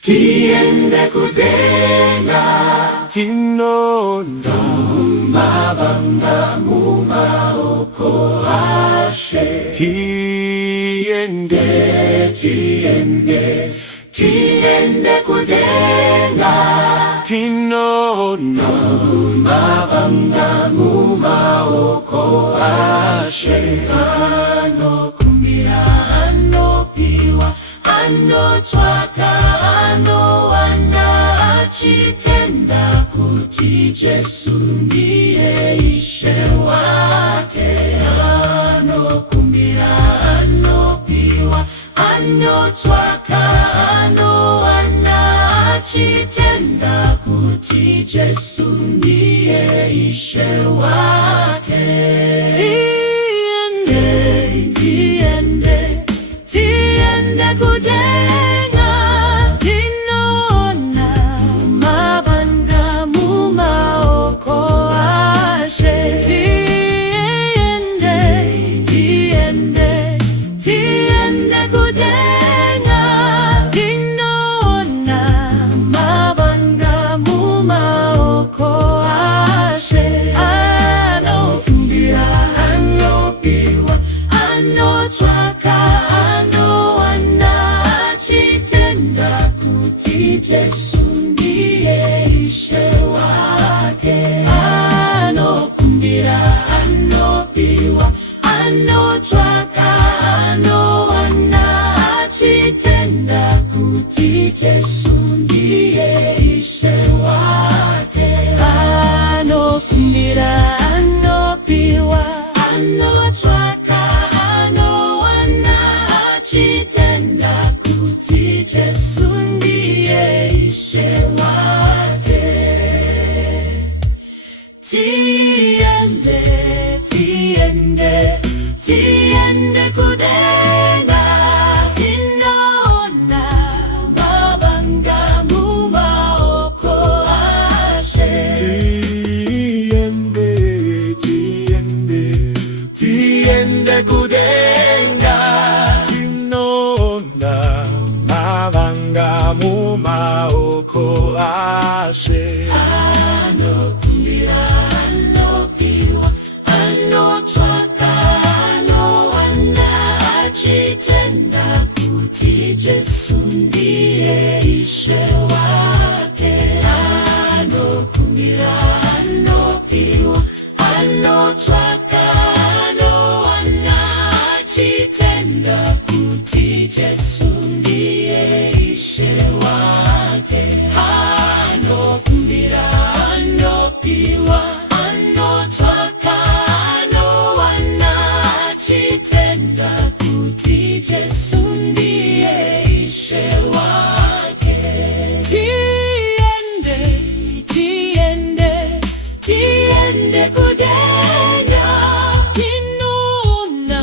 tiende kudenga tinonda mumabanga mumaokoashe tiende kudenga tinonda mumabanga mumaokoashe anokumbira anopiwa anotsvaka anowana achitenda kuti Jesu ndiye Ishe wake. Anokumbira anopiwa anotsvaka anowana achitenda kuti Jesu ndiye Ishe wake. Tiende kudenga tinona mabanga mumaokoashe. Tiende kudenga tinona mabanga mumaokoashe. Anokumbira anopiwa anotsvaka Jesu ndiye Ishe wake. Anokumbira anopiwa anotsvaka anowana achitenda kuti Jesu ndiye Ishe wake. Anokumbira anopiwa anotsvaka anowana achitenda kuti Jesu ndiye Ishe wake. Tiende kudenga tinona mabanga mumaokoashe. Tiende kudenga tinona mabanga mumaokoashe. Anokumbira anopiwa anotsvaka anowana achitenda kuti Jesu ndiye Ishe wake. Anokumbira anopiwa anotsvaka anowana achitenda kuti Jesu ndiye Ishe wake. Anokumbira anopiwa anotsvaka anowana achitenda kuti Jesu ndiye Ishe wake. Tiende kudenga tinona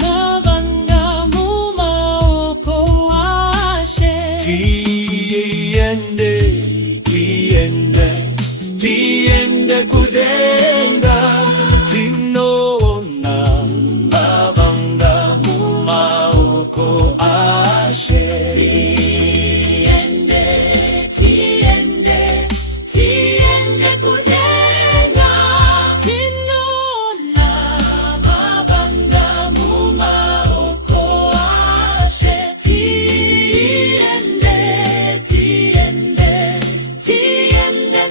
mabanga mumaokoashe. Tiende kudenga tinona mabanga mumaokoashe. Tiende kudenga tinona mabanga mumaokoashe. Tiende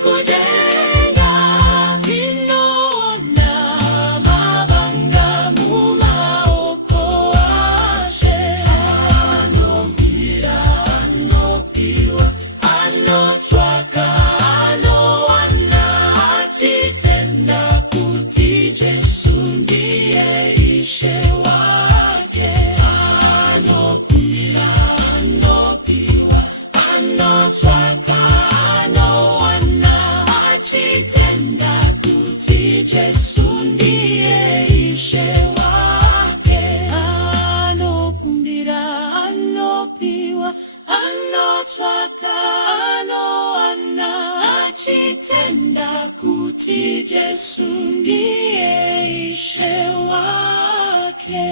kudenga tinona mabanga mumaokoashe. Anokumbira anopiwa anotsvaka anowana achitenda kuti Jesu ndiye Ishe wake. Anokumbira anopiwa anotsvaka anowana achitenda kuti Jesu ndiye Ishe wake. Anokumbira anopiwa anotsvaka anowana achitenda kuti Jesu ndiye Ishe wake.